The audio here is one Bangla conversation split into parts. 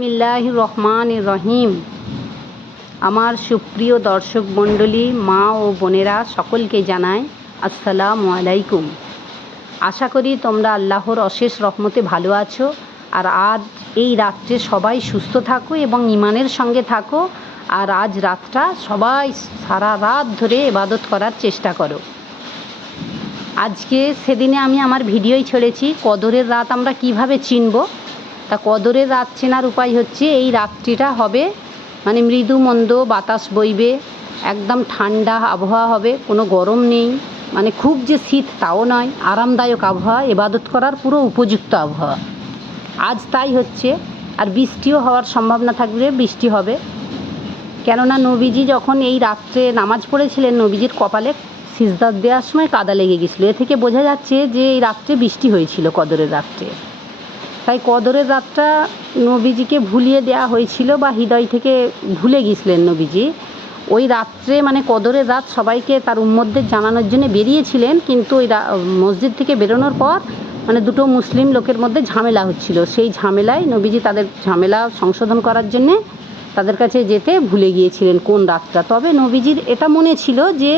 বিসমিল্লাহির রহমানির রহিম। আমার সুপ্রিয় দর্শক মণ্ডলী, মা ও বোনেরা, সকলকে জানাই আসসালামু আলাইকুম। আশা করি তোমরা আল্লাহর অশেষ রহমতে ভালো আছো। আর আজ এই রাত্রে সবাই সুস্থ থাকো এবং ইমানের সঙ্গে থাকো। আর আজ রাতটা সবাই সারা রাত ধরে ইবাদত করার চেষ্টা করো। আজকে সেদিনে আমি আমার ভিডিওই ছেড়েছি, কদরের রাত আমরা কিভাবে চিনব। তা কদরের রাত চেনার উপায় হচ্ছে, এই রাত্রিটা হবে মৃদু মন্দ বাতাস বইবে, একদম ঠান্ডা আবহাওয়া হবে, কোনো গরম নেই, খুব যে শীত তাও নয়, আরামদায়ক আবহাওয়া, ইবাদত করার পুরো উপযুক্ত আবহাওয়া। আজ তাই হচ্ছে। আর বৃষ্টিও হওয়ার সম্ভাবনা থাকবে, বৃষ্টি হবে। কেননা নবীজি যখন এই রাত্রে নামাজ পড়েছিলেন, নবীজির কপালে সিজদা দেওয়ার সময় কাদা লেগে গেছিলো। এ থেকে বোঝা যাচ্ছে যে এই রাত্রে বৃষ্টি হয়েছিল, কদরের রাত্রে। তাই কদরের রাতটা নবীজিকে ভুলিয়ে দেওয়া হয়েছিল, বা হৃদয় থেকে ভুলে গিয়েছিলেন নবীজি। ওই রাত্রে কদরের রাত সবাইকে তার উম্মতদের জানানোর জন্য বেরিয়েছিলেন, কিন্তু ওই মসজিদ থেকে বেরোনোর পর দুটো মুসলিম লোকের মধ্যে ঝামেলা হচ্ছিল। সেই ঝামেলায় নবীজি তাদের ঝামেলা সংশোধন করার জন্যে তাদের কাছে যেতে ভুলে গিয়েছিলেন কোন রাতটা। তবে নবীজির এটা মনে ছিল যে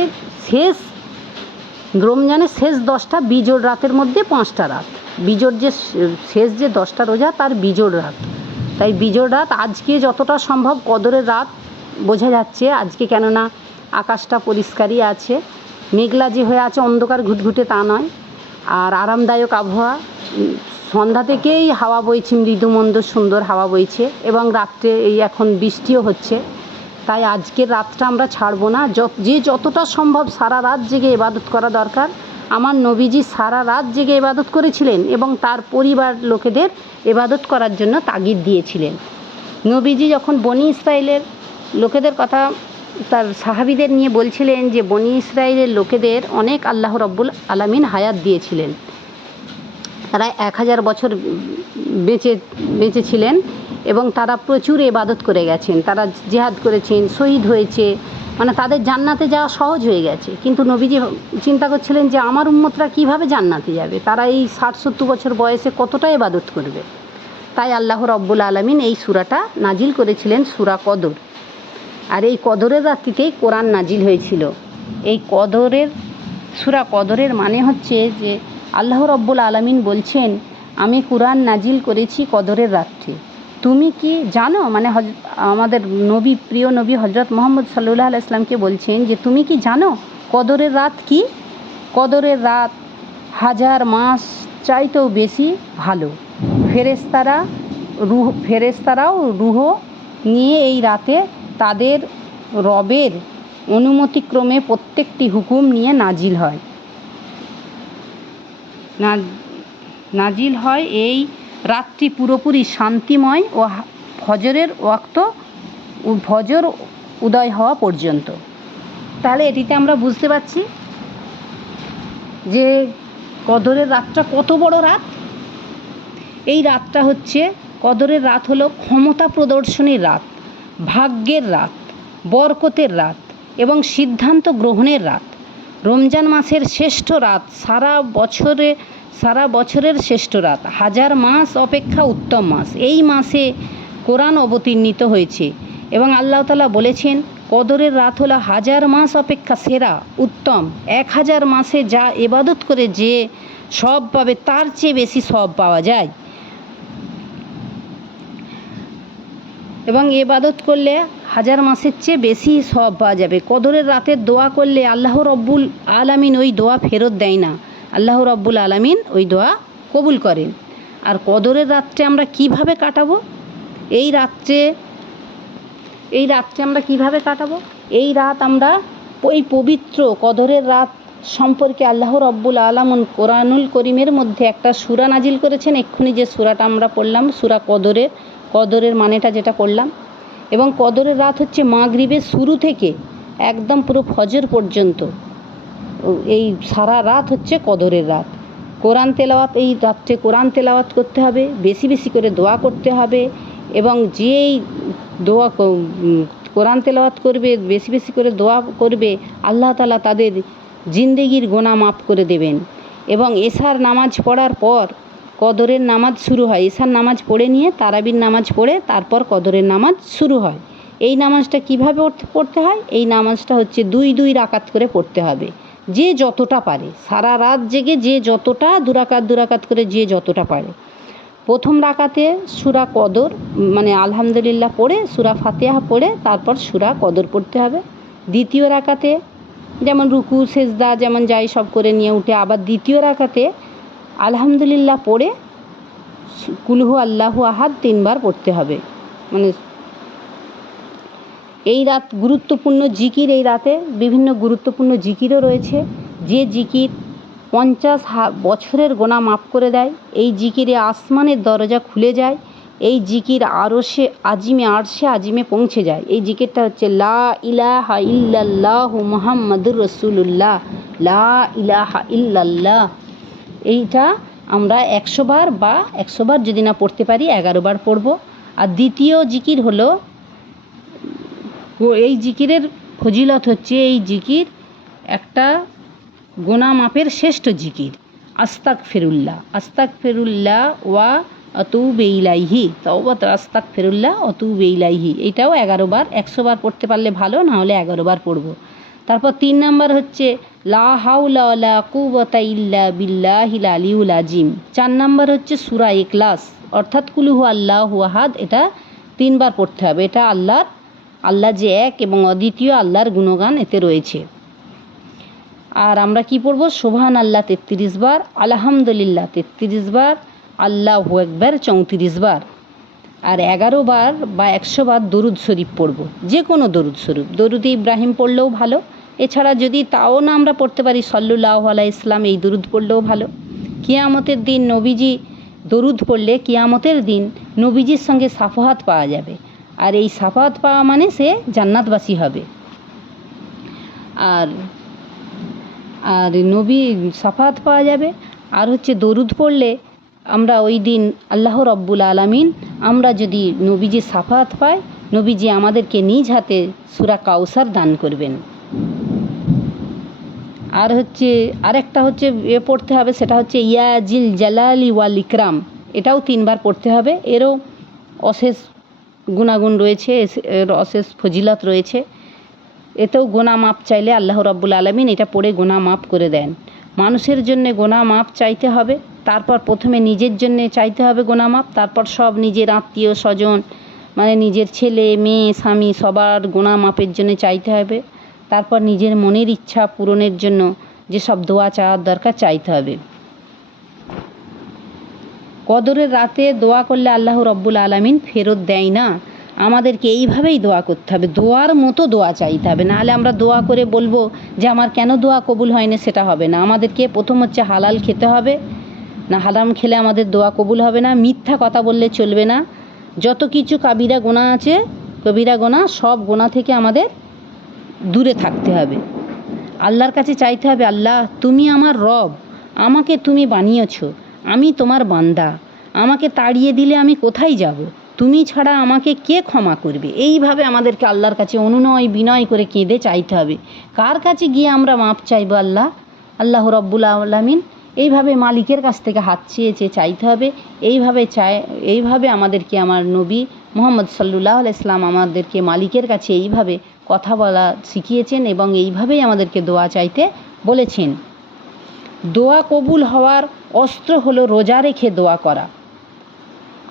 শেষ রমজানের শেষ 10টা বিজোড় রাতের মধ্যে 5টা রাত, বিজোড় যে শেষ যে 10টা রোজা তার বিজোড় রাত। তাই বিজোড় রাত আজকে যতটা সম্ভব কদরের রাত বোঝা যাচ্ছে আজকে, কেননা আকাশটা পরিষ্কারই আছে, মেঘলা যে হয়ে আছে অন্ধকার ঘুটঘুটে তা নয়। আর আরামদায়ক আবহাওয়া, সন্ধ্যা থেকেই হাওয়া বইছে, মৃদু মন্দ সুন্দর হাওয়া বইছে, এবং রাত্রে এই এখন বৃষ্টিও হচ্ছে। তাই আজকের রাতটা আমরা ছাড়বো না, যে যতটা সম্ভব সারা রাত জেগে ইবাদত করা দরকার। আমার নবীজি সারা রাত জেগে ইবাদত করেছিলেন এবং তার পরিবার লোকেদের ইবাদত করার জন্য তাগিদ দিয়েছিলেন। নবীজি যখন বনি ইসরায়েলের লোকেদের কথা তার সাহাবীদের নিয়ে বলছিলেন যে বনি ইসরায়েলের লোকেদের অনেক আল্লাহ রব্বুল আলামিন হায়াত দিয়েছিলেন, তারা 1000 বছর বেঁচে ছিলেন এবং তারা প্রচুর ইবাদত করে গেছেন, তারা জিহাদ করেছেন, শহীদ হয়েছে, তাদের জান্নাতে যাওয়া সহজ হয়ে গেছে। কিন্তু নবীজি চিন্তা করছিলেন যে আমার উম্মতরা কিভাবে জান্নাতে যাবে, তারা এই 60-70 বছর বয়সে কতটা ইবাদত করবে। তাই আল্লাহ রব্বুল আলামিন এই সূরাটা নাজিল করেছিলেন, সূরা কদর। আর এই কদরের রাত্রিতেই কোরআন নাজিল হয়েছিল। এই সূরা কদরের মানে হচ্ছে যে আল্লাহ রব্বুল আলামিন বলছেন, আমি কোরআন নাজিল করেছি কদরের রাত্রে। তুমি কি জানো, আমাদের নবী, প্রিয় নবী হজরত মুহাম্মদ সাল্লাল্লাহু আলাইহি ওয়াসাল্লামকে বলছেন যে তুমি কি জানো কদরের রাত কি? কদরের রাত 1000 মাস চাইতেও বেশি ভালো। ফেরেশতারাও রূহ নিয়ে এই রাতে তাদের রবের অনুমতিক্রমে প্রত্যেকটি হুকুম নিয়ে নাজিল হয় এই রাতটি পুরোপুরি শান্তিময় ও ফজর উদয় হওয়া পর্যন্ত। তাহলে এটিতে আমরা বুঝতে পারছি যে কদরের রাতটা কত বড় রাত। এই রাতটা হচ্ছে, কদরের রাত হলো ক্ষমতা প্রদর্শনীর রাত, ভাগ্যের রাত, বরকতের রাত এবং সিদ্ধান্ত গ্রহণের রাত। রমজান মাসের শ্রেষ্ঠ রাত, সারা বছরের শ্রেষ্ঠ রাত, 1000 মাস অপেক্ষা উত্তম মাস। এই মাসে কোরআন অবতীর্ণিত হয়েছে এবং আল্লাহ তাআলা বলেছেন কদরের রাত হলো 1000 মাস অপেক্ষা সেরা, উত্তম। 1000 মাসে যা ইবাদত করে যে সওয়াব পাবে তার চেয়ে বেশি সওয়াব পাওয়া যায়, এবং ইবাদত করলে 1000 মাসের চেয়ে বেশি সওয়াব পাওয়া যাবে। কদরের রাতের দোয়া করলে আল্লাহ রব্বুল আলামিন ওই দোয়া ফেরত দেয় না, আল্লাহ রব্বুল আলামিন ওই দোয়া কবুল করেন। আর কদরের রাত্রে আমরা কিভাবে কাটাবো? এই রাত্রে আমরা কিভাবে কাটাবো? এই রাত আমরা ওই পবিত্র কদরের রাত সম্পর্কে আল্লাহ রব্বুল আলামিন কোরআনুল করিমের মধ্যে একটা সূরা নাজিল করেছেন। এক্ষুনি যে সূরাটা আমরা পড়লাম, সূরা কদরের মানেটা যেটা পড়লাম। এবং কদরের রাত হচ্ছে মাগরিবের শুরু থেকে একদম পুরো ফজর পর্যন্ত, এই সারা রাত হচ্ছে কদরের রাত। এই রাত্রে কোরআন তেলাওয়াত করতে হবে, বেশি বেশি করে দোয়া করতে হবে, এবং যেই কোরআন তেলাওয়াত করবে, বেশি বেশি করে দোয়া করবে, আল্লাহ তাআলা তাদের জিন্দেগির গুনাহ মাফ করে দেবেন। এবং এশার নামাজ পড়ার পর কদরের নামাজ শুরু হয়। এশার নামাজ পড়ে নিয়ে তারাবির নামাজ পড়ে তারপর কদরের নামাজ শুরু হয়। এই নামাজটা কীভাবে পড়তে হয়? এই নামাজটা হচ্ছে 2 রাকাত করে পড়তে হবে, যে যতটা পারে। সারা রাত জেগে যে যতটা 2 রাকাত করে যে যতটা পারে। প্রথম রাকাতে সূরা কদর মানে আলহামদুলিল্লাহ পড়ে সূরা ফাতিহা পড়ে তারপর সূরা কদর পড়তে হবে। দ্বিতীয় রাকাতে যেমন রুকু সেজদা যেমন যাই সব করে নিয়ে উঠে আবার দ্বিতীয় রাকাতে আলহামদুলিল্লাহ পড়ে কুলহু আল্লাহু আহাদ 3 বার পড়তে হবে। মানে এই রাত গুরুত্বপূর্ণ জিকির, এই রাতে বিভিন্ন গুরুত্বপূর্ণ জিকিরও রয়েছে। যে জিকির 50 বছরের গোনা মাফ করে দেয়, এই জিকিরে আসমানের দরজা খুলে যায়, এই জিকির আরশে আজিমে পৌঁছে যায়। এই জিকিরটা হচ্ছে লা ইলাহা ইল্লাল্লাহু মুহাম্মাদুর রাসূলুল্লাহ, লা ইলাহা ইল্লাল্লাহ। এইটা আমরা 100 বার বা 100 বার যদি না পড়তে পারি 11 বার পড়ব। আর দ্বিতীয় জিকির হলো, এই জিকিরের ফজিলত হচ্ছে, এই জিকির একটা গোনা মাপের শ্রেষ্ঠ জিকির। আস্তাগফিরুল্লাহ ওয়া আতুবু ইলাইহি, তাওবা আস্তাগফিরুল্লাহ ওয়া আতুবু ইলাইহি। এটাও 11 বার, 100 বার পড়তে পারলে ভালো, না হলে 11 বার পড়ব। তারপর 3 নাম্বার হচ্ছে লা হাওলা ওয়ালা কুওয়াতা ইল্লা বিল্লাহিল আলিয়্যিল আযীম। 4 নাম্বার হচ্ছে সূরা ইখলাস অর্থাৎ কুলহু আল্লাহু আহাদ, এটা 3 বার পড়তে হবে। এটা আল্লাহ যে এক এবং অদ্বিতীয়, আল্লাহর গুণগান এতে রয়েছে। আর আমরা কি পড়ব? সুবহান আল্লাহ 33 বার, আলহামদুলিল্লাহ 33 বার, আল্লাহু আকবার 34 বার, আর 11 বার বা 100 বার দরুদ শরীফ পড়ব। যে কোনো দরুদ শরীফ, দরুদ ইব্রাহিম পড়লেও ভালো। এছাড়া যদি তাও না আমরা পড়তে পারি সাল্লাল্লাহু আলাইহি সাল্লাম, এই দরুদ পড়লেও ভালো। কিয়ামতের দিন নবীজি দরুদ পড়লে কিয়ামতের দিন নবীজির সঙ্গে সাফাহাত পাওয়া যাবে, আর এই সাফাহাত পাওয়া মানে সে জান্নাতবাসী হবে। আর নবী সাফাহাত পাওয়া যাবে। আর হচ্ছে দরুদ পড়লে আমরা ওই দিন আল্লাহ রব্বুল আলামিন, আমরা যদি নবীজির সাফাহাত পাই, নবীজি আমাদেরকে নিজ হাতে সূরা কাউসার দান করবেন। আর হচ্ছে আরেকটা হচ্ছে পড়তে হবে, সেটা হচ্ছে ইয়া জিল জালালি ওয়াল ইকরাম, এটাও 3 বার পড়তে হবে। এরও অশেষ গুণাগুণ রয়েছে, এর অশেষ ফজিলত রয়েছে। এতেও গোনা মাপ চাইলে আল্লাহ রাব্বুল আলামিন এটা পড়ে গোনা মাপ করে দেন। মানুষের জন্য গোনা মাপ চাইতে হবে, তারপর প্রথমে নিজের জন্য চাইতে হবে গোনা মাপ, তারপর সব নিজের আত্মীয় স্বজন মানে নিজের ছেলে মেয়ে স্বামী সবার গোনা মাপের জন্য চাইতে হবে। তারপর নিজের মনের ইচ্ছা পূরণের জন্য যেসব দোয়া চাওয়ার দরকার চাইতে হবে। কদরের রাতে দোয়া করলে আল্লাহ রাব্বুল আলামিন ফেরত দেয় না, আমাদেরকে এইভাবেই দোয়া করতে হবে, দোয়ার মতো দোয়া চাইতে হবে। নাহলে আমরা দোয়া করে বলবো যে আমার কেন দোয়া কবুল হয়নি, সেটা হবে না। আমাদেরকে প্রথম হচ্ছে হালাল খেতে হবে, না হারাম খেলে আমাদের দোয়া কবুল হবে না। মিথ্যা কথা বললে চলবে না। যত কিছু কাবিরা গোনা আছে, কবিরা গোনা, সব গোনা থেকে আমাদের দূরে থাকতে হবে। আল্লাহর কাছে চাইতে হবে, আল্লাহ তুমি আমার রব, আমাকে তুমি বানিয়েছো, আমি তোমার বান্দা, আমাকে তাড়িয়ে দিলে আমি কোথায় যাব, তুমি ছাড়া আমাকে কে ক্ষমা করবে। এইভাবে আমাদেরকে আল্লাহর কাছে অনুনয় বিনয় করে কেঁদে চাইতে হবে। কার কাছে গিয়ে আমরা মাপ চাইবো? আল্লাহ রব্বুল আলামিন। এইভাবে মালিকের কাছ থেকে হাত চেয়ে চাইতে হবে। এইভাবে আমাদেরকে আমার নবী মুহাম্মদ সাল্লাল্লাহু আলাইহি সাল্লাম আমাদেরকে মালিকের কাছে এইভাবে কথা বলা শিখিয়েছেন এবং এইভাবেই আমাদেরকে দোয়া চাইতে বলেছেন। দোয়া কবুল হওয়ার অস্ত্র হলো রোজা রেখে দোয়া করা।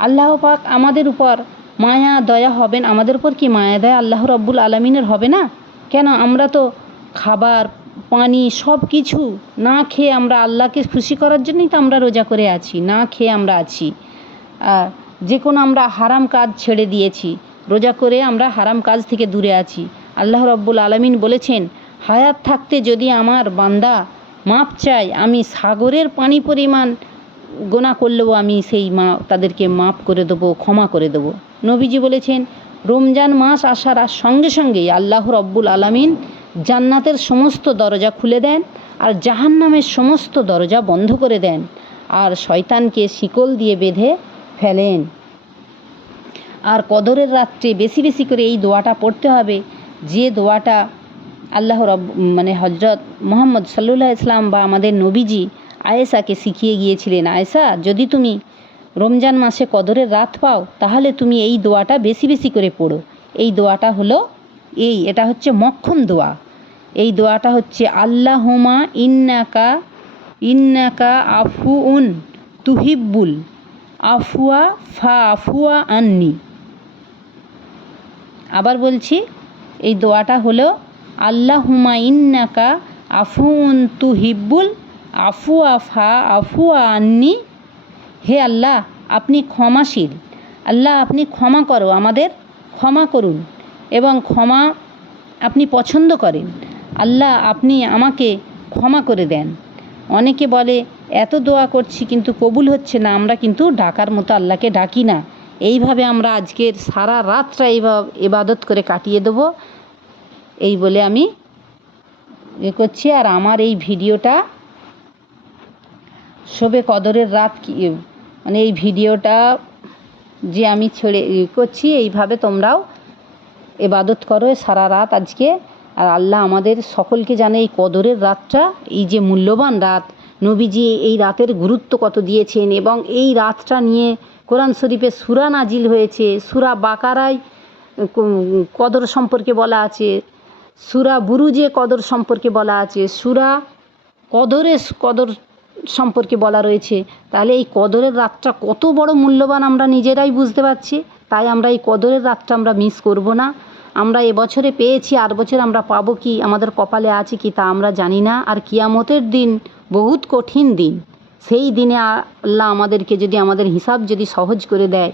আল্লাহ পাক আমাদের উপর মায়া দয়া হবেন, আমাদের উপর কি মায়া দয়া আল্লাহ রব্বুল আলামিনের হবে না? কেন? আমরা তো খাবার পানি সব কিছু না খেয়ে, আমরা আল্লাহকে খুশি করার জন্যই তো আমরা রোজা করে আছি, না খেয়ে আমরা আছি। যে কোনো আমরা হারাম কাজ ছেড়ে দিয়েছি, রোজা করে আমরা হারাম কাজ থেকে দূরে আছি। আল্লাহ রব্বুল আলামিন বলেছেন, হায়াত থাকতে যদি আমার বান্দা মাপ চায়, আমি সাগরের পানি পরিমাণ গোনা করলেও আমি তাদেরকে মাপ করে দেবো, ক্ষমা করে দেবো। নবীজি বলেছেন, রমজান মাস আসার সঙ্গে সঙ্গেই আল্লাহ রব্বুল আলামিন জান্নাতের সমস্ত দরজা খুলে দেন আর জাহান্নামের সমস্ত দরজা বন্ধ করে দেন আর শয়তানকে শিকল দিয়ে বেঁধে ফেলেন। আর কদরের রাত্রে বেশি বেশি করে এই দোয়াটা পড়তে হবে, যে দোয়াটা হজরত মুহাম্মদ সাল্লাল্লাহু আলাইহি ওয়াসাল্লাম বা আমাদের নবীজি আয়েশাকে শিখিয়ে গিয়েছিলেন। আয়েশা, যদি তুমি রমজান মাসে কদরের রাত পাও, তাহলে তুমি এই দোয়াটা বেশি বেশি করে পড়ো। এই দোয়াটা হলো এটা হচ্ছে মক্ষম দোয়া। এই দোয়াটা হচ্ছে আল্লাহুমা ইন্নাকা আফুউন তুহিব্বুল আফওয়া ফাআফু আন্নি। আবার বলছি, এই দোয়াটা হলো আল্লাহুমা ইন্নাকা আফুউন তুহিব্বুল আফওয়া ফাআফু আন্নি। হে আল্লাহ, আপনি ক্ষমাশীল। আল্লাহ, আপনি ক্ষমা করো, আমাদের ক্ষমা করুন এবং ক্ষমা আপনি পছন্দ করেন। আল্লাহ, আপনি আমাকে ক্ষমা করে দেন। অনেকে বলে এত দোয়া করছি কিন্তু কবুল হচ্ছে না, আমরা কিন্তু ডাকার মতো আল্লাহকে ডাকি না। এইভাবে আমরা আজকের সারা রাতটা ইবাদত করে কাটিয়ে দেবো, এই বলে আমি করছি। আর আমার এই ভিডিওটা শবে কদরের রাত মানে এই ভিডিওটা যে আমি করছি, এইভাবে তোমরাও ইবাদত করো সারা রাত আজকে। আর আল্লাহ আমাদের সকলকে জানে এই কদরের রাতটা, এই যে মূল্যবান রাত, নবীজি এই রাতের গুরুত্ব কত দিয়েছেন, এবং এই রাতটা নিয়ে কোরআন শরীফে সূরা নাজিল হয়েছে। সূরা বাকারায় কদর সম্পর্কে বলা আছে, সূরা বুরুজে কদর সম্পর্কে বলা আছে, সূরা কদর সম্পর্কে বলা রয়েছে। তাহলে এই কদরের রাতটা কত বড় মূল্যবান আমরা নিজেরাই বুঝতে পারছি। তাই আমরা এই কদরের রাতটা আমরা মিস করব না। আমরা এবছরে পেয়েছি, আর বছর আমরা পাবো কি, আমাদের কপালে আছে কি তা আমরা জানি না। আর কিয়ামতের দিন বহুত কঠিন দিন, সেই দিনে আল্লাহ আমাদেরকে যদি আমাদের হিসাব যদি সহজ করে দেয়,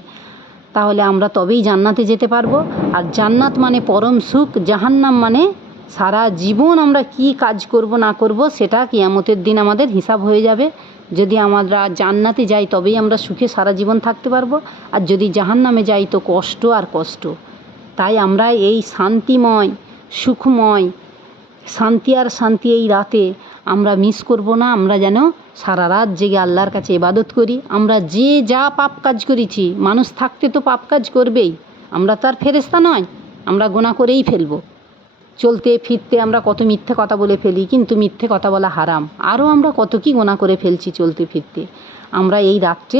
তাহলে আমরা তবেই জান্নাতে যেতে পারবো। আর জান্নাত মানে পরম সুখ, জাহান্নাম মানে সারা জীবন আমরা কি কাজ করব না করব সেটা কিয়ামতের দিন আমাদের হিসাব হয়ে যাবে। যদি আমরা জান্নাতে যাই তবেই আমরা সুখে সারা জীবন থাকতে পারবো, আর যদি জাহান্নামে যাই তো কষ্ট আর কষ্ট। তাই আমরা এই শান্তিময় সুখময় শান্তি আর শান্তি এই রাতে আমরা মিস করব না। আমরা যেন সারা রাত জেগে আল্লাহর কাছে ইবাদত করি। আমরা যে যা পাপ কাজ করেছি, মানুষ থাকতে তো পাপ কাজ করবেই, আমরা তো আর ফেরেশতা নয়, আমরা গুনাহ করেই ফেলবো। চলতে ফিরতে আমরা কত মিথ্যে কথা বলে ফেলি, কিন্তু মিথ্যে কথা বলা হারাম। আরও আমরা কত কি গুনাহ করে ফেলছি চলতে ফিরতে। আমরা এই রাত্রে